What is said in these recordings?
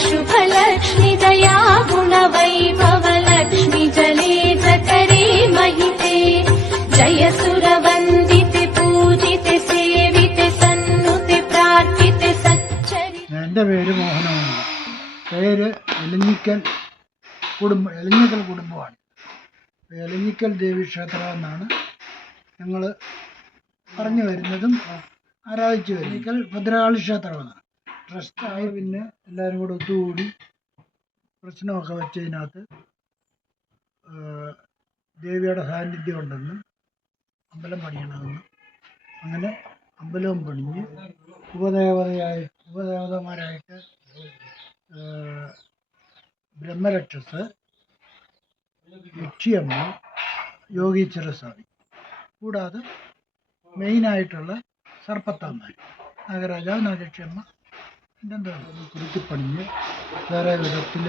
शुभलक्ष्मि दया गुणवैभवलक्ष्मि जले जकरे महिते जय सुरवन्दिते पूजिते सेविते सन्नुते प्रार्थिते सच्चरिते. എൻ്റെ പേര് മോഹനമാണ്. പേര് എലഞ്ഞിക്കൽ കുടുംബമാണ്. എലഞ്ഞിക്കൽ ദേവീക്ഷേത്രം എന്നാണ് ഞങ്ങൾ പറഞ്ഞു വരുന്നതും ആരാധിച്ചു വരുന്നത്. എലഞ്ഞിക്കൽ ഭദ്രകാളി ക്ഷേത്രമാണ്. ട്രസ്റ്റായി പിന്നെ എല്ലാവരും കൂടെ ഒത്തുകൂടി പ്രശ്നമൊക്കെ വെച്ചതിനകത്ത് ദേവിയുടെ സാന്നിധ്യം ഉണ്ടെന്നും അമ്പലം പണിയണമെന്നും അങ്ങനെ അമ്പലവും പണിഞ്ഞ് ഉപദേവതമാരായിട്ട് ബ്രഹ്മരക്ഷസ്, യക്ഷിയമ്മ, യോഗീശ്വര സ്വാമി, കൂടാതെ മെയിനായിട്ടുള്ള സർപ്പത്താന്മാർ, നാഗരാജാവ്, നാഗേക്ഷിയമ്മ, പിന്നെന്താ കുരുത്തിപ്പണിഞ്ഞ് വേറെ വിധത്തിൽ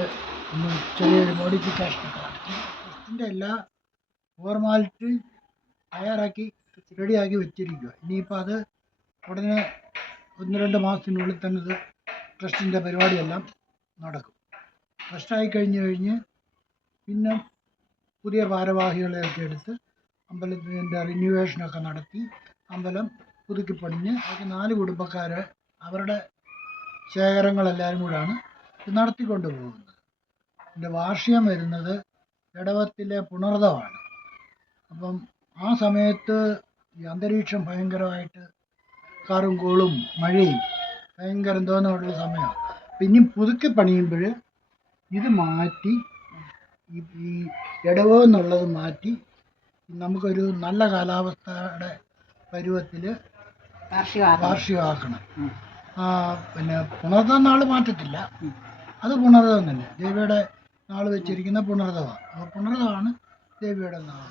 ഒന്ന് ചെറിയൊരു മോഡിഫിക്കേഷനൊക്കെ നടത്തി ട്രസ്റ്റിൻ്റെ എല്ലാ ഫോർമാലിറ്റി തയ്യാറാക്കി റെഡിയാക്കി വെച്ചിരിക്കുക. ഇനിയിപ്പോൾ അത് ഉടനെ 1-2 മാസത്തിനുള്ളിൽ തന്നെ ഇത് ട്രസ്റ്റിൻ്റെ പരിപാടിയെല്ലാം നടക്കും. ട്രസ്റ്റായി കഴിഞ്ഞ് പിന്നെ പുതിയ ഭാരവാഹികളെയൊക്കെ എടുത്ത് അമ്പലത്തിൻ്റെ റിന്യൂവേഷനൊക്കെ നടത്തി അമ്പലം പുതുക്കിപ്പണിഞ്ഞ് 4 കുടുംബക്കാർ അവരുടെ ശേഖരങ്ങളെല്ലാവരും കൂടാണ് ഇത് നടത്തിക്കൊണ്ട് പോകുന്നത്. ഇതിൻ്റെ വാർഷികം വരുന്നത് ഇടവത്തിലെ പുണർദമാണ്. അപ്പം ആ സമയത്ത് ഈ അന്തരീക്ഷം ഭയങ്കരമായിട്ട് കാറും കോളും മഴയും ഭയങ്കരം തോന്നുന്നുള്ള സമയമാണ്. പിന്നെ പുതുക്കി പണിയുമ്പോൾ ഇത് മാറ്റി ഈ ഇടവെന്നുള്ളത് മാറ്റി നമുക്കൊരു നല്ല കാലാവസ്ഥയുടെ പരുവത്തിൽ വാർഷികമാക്കണം. പിന്നെ പുണർദം നാൾ മാറ്റത്തില്ല, അത് പുണർദം തന്നെ ദേവിയുടെ നാൾ വെച്ചിരിക്കുന്ന പുണർദമാണ്. അപ്പോൾ പുണർദമാണ് ദേവിയുടെ നാൾ.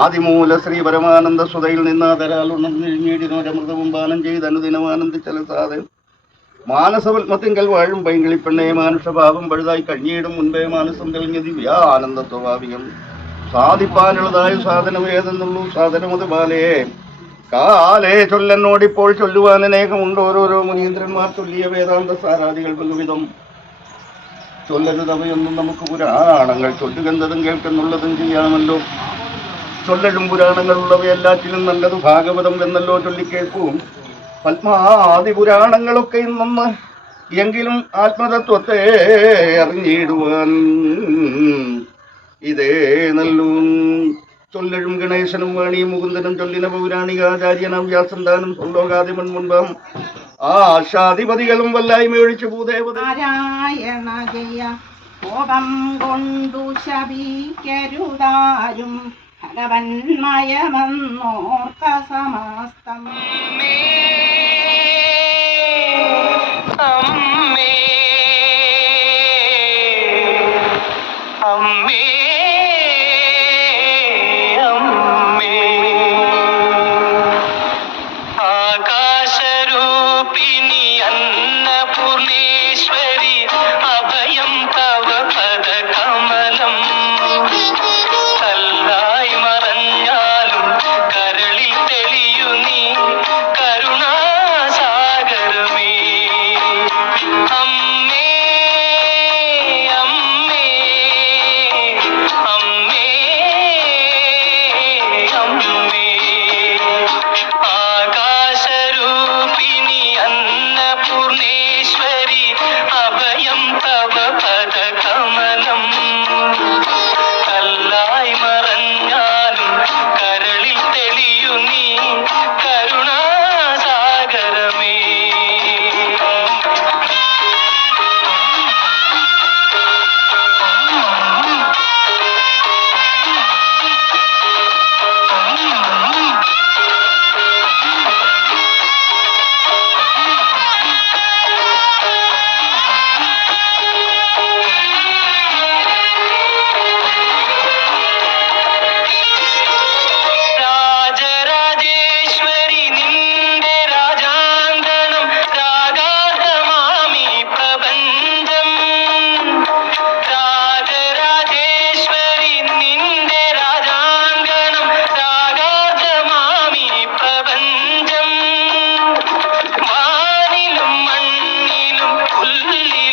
ആദിമൂല ശ്രീ പരമാനന്ദ സുതയിൽ നിന്ന് ആദരാൽ ഉണർന്നിഴിഞ്ഞീടിനോരമൃതവും പാനം ചെയ്ത് അനുദിനമാനന്ദിച്ചലസാതെ മാനസപത്മത്തിങ്കൽ വാഴും പൈങ്കിളിപ്പെണ്ണെ മാനുഷഭാവം പഴുതായി കഴിഞ്ഞിടും മുൻപേ മാനസം തെളിഞ്ഞ ദിവ്യാനന്ദ സ്വാഭാവികം സാധിപ്പാനുള്ളതായ സാധനമേതെന്നുള്ളൂ സാധനമത് ബാലേ കാലേ ചൊല്ലെന്നോടിപ്പോൾ ചൊല്ലുവാൻ അനേകമുണ്ട്. ഓരോരോ മുനീന്ദ്രന്മാർ ചൊല്ലിയ വേദാന്ത സാരാദികൾ ബഹുവിധം ചൊല്ലരുതവയൊന്നും നമുക്ക് പുരാണങ്ങൾ ചൊല്ലുകെന്നതും കേൾക്കുന്നുള്ളതും ചെയ്യാമല്ലോ. ചൊല്ലലും പുരാണങ്ങളുള്ളവയെല്ലാറ്റിലും നല്ലത് ഭാഗവതം എന്നല്ലോ ചൊല്ലിക്കേൾക്കും. പത്മാദി പുരാണങ്ങളൊക്കെ ഇന്നൊന്ന് എങ്കിലും ആത്മതത്വത്തെ അറിഞ്ഞിടുവാൻ ഇതേ നല്ലൂ. ചൊല്ലഴും ഗണേശനും വാണിയും മുകുന്ദനും ചൊല്ലിന പൗരാണികാചാര്യനം വ്യാസന്താനം സ്വലോകാദിമൻ മുൻപം ആശാധിപതികളും വല്ലായ്മയൊഴിച്ചു ഭൂദേവത നാരായണ ജയ കോപം കൊണ്ടു ശപിക്കരുതാരും ഭഗവന്മയമന്നോർക്ക സമസ്തം. അമ്മേ അമ്മേ അമ്മേ ആകാശരൂപിണി അന്നപൂർണേശ്വരി അഭയം തവ പദകമലം കല്ലായി മറഞ്ഞാലും കരളിൽ തെളിയു നീ കരുണാസാഗരമേ. അമ്മേ അമ്മേ അമ്മേ അമ്മേ ആകാശരൂപിണി അന്നപൂർണേശ്വരി അഭയം തവ പദകമലം കല്ലായി മറഞ്ഞാലും കരളിൽ തെളിയു നീ കരുണാസാഗരമേ. രാജരാജേശ്വരി നിന്റെ രാജാങ്കണം രാഗാതമാമി പ്രപഞ്ചം. രാജരാജേശ്വരി നിന്റെ രാജാങ്കണം രാഗാതമാമി പ്രപഞ്ചം. വാനിലും മണ്ണിലും പുല്ലിലും